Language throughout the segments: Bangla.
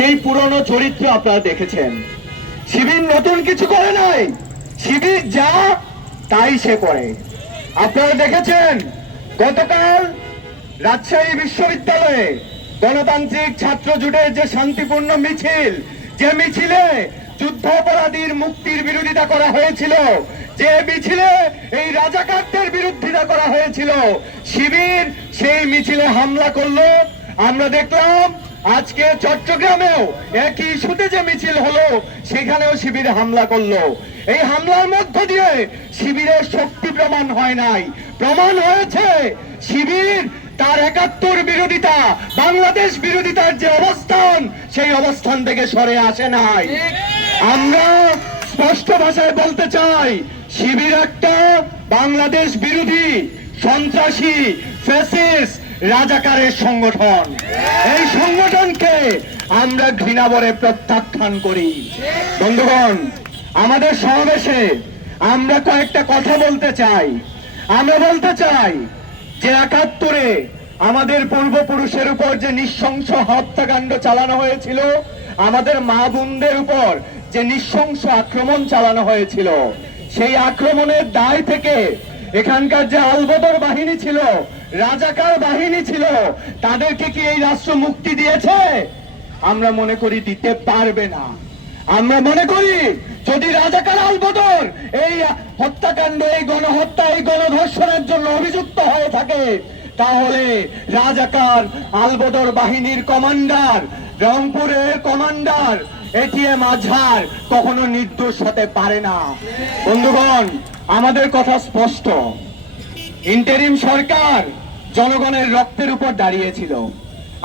সেই পুরনো চরিত্র আপনারা দেখেছেন। শিবির নতুন কিছু করে নাই। শিবির যা, তাই সে করে। আপনারা দেখেছেন, গতকাল রাজশাহী বিশ্ববিদ্যালয়ে গণতান্ত্রিক ছাত্র জোটের যে শান্তিপূর্ণ মিছিল, যে মিছিলে যুদ্ধাপরাধীর মুক্তির বিরোধিতা করা হয়েছিল, যে মিছিলে এই রাজাকারদের বিরোধিতা করা হয়েছিল, শিবির সেই মিছিলে হামলা করল। আমরা দেখলাম আজকে চট্টগ্রামেও একই ইস্যুতে যে মিছিল হলো, সেখানেও শিবির হামলা করল। এই হামলার মধ্য দিয়ে শিবিরের শক্তি প্রমাণ হয় নাই। প্রমাণ হয়েছে, শিবির তার একাত্তর বিরোধিতা, বাংলাদেশ বিরোধিতার যে অবস্থান, সেই অবস্থান থেকে সরে আসে নাই। আমরা স্পষ্ট ভাষায় বলতে চাই, শিবির একটা বাংলাদেশ বিরোধী, সন্ত্রাসী, ফ্যাসিস্ট রাজাকারের সংগঠন। এই সংগঠনকে আমরা ঘৃণাবরে প্রত্যাখ্যান করি। বন্ধুগণ, আমাদের সমাবেশে আমরা কয়েকটা কথা বলতে চাই। আমরা বলতে চাই যে একাত্তরে আমাদের পূর্বপুরুষের উপর যে নৃশংস হত্যাকাণ্ড চালানো হয়েছিল, আমাদের মা বোনদের উপর যে নৃশংস আক্রমণ চালানো হয়েছিল, সেই আক্রমণের দায় থেকে এখানকার যে আলবদর বাহিনী ছিল, রাজাকার বাহিনী ছিল তাদেরকে কি এই রাষ্ট্র মুক্তি দিয়েছে? আমরা মনে করি দিতে পারবে না। আমরা মনে করি যদি রাজাকার আলবদর এই হত্যাকাণ্ড, এই গণহত্যা, এই গণধর্ষণের জন্য অভিযুক্ত হয়ে থাকে, তাহলে রাজাকার আলবদর বাহিনীর কমান্ডার, রংপুরের কমান্ডার এটিএম আজহার কখনো নির্দোষ হতে পারে না। বন্ধুগণ আমাদের কথা স্পষ্ট। ইন্টারিম সরকার জনগণের রক্তের উপর দাঁড়িয়েছিল।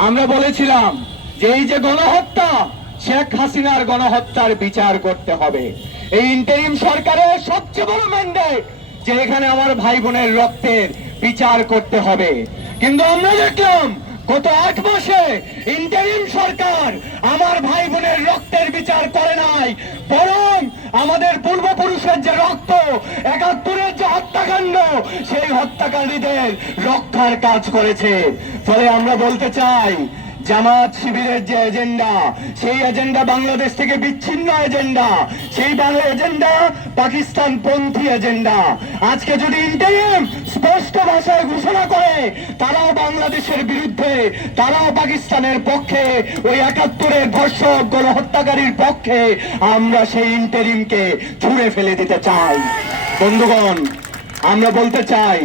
আমরা বলেছিলাম যে এই যে গণহত্যা, শেখ হাসিনার গণহত্যার বিচার করতে হবে। এই ইন্টারিম সরকারের সবচেয়ে বড় ম্যান্ডেট যে এখানে আমার ভাই বোনের রক্তের বিচার করতে হবে। কিন্তু আমরা দেখলাম, গত আট মাসে ইন্টারিম সরকার আমার ভাই বোনের রক্তের বিচার করে নাই পূর্বপুরুষের যে রক্ত, একাত্তরের যে হত্যাকাণ্ড, সেই হত্যাকারীদের রক্ষার কাজ করেছে। ফলে আমরা বলতে চাই জামাত শিবিরের যে এজেন্ডা, সেই এজেন্ডা বাংলাদেশ থেকে বিচ্ছিন্ন এজেন্ডা, সেই বাংলা এজেন্ডা পাকিস্তান পন্থী এজেন্ডা। আজকে যদি ইন্টারিম স্পষ্ট ভাষায় ঘোষণা করে, তারাও বাংলাদেশের বিরুদ্ধে, তারাও পাকিস্তানের পক্ষে, ওই একাত্তরের ধর্ষক, গণহত্যাকারীর পক্ষে, আমরা সেই ইন্টারিমকে ছুঁড়ে ফেলে দিতে চাই। বন্ধুগণ, আমরা বলতে চাই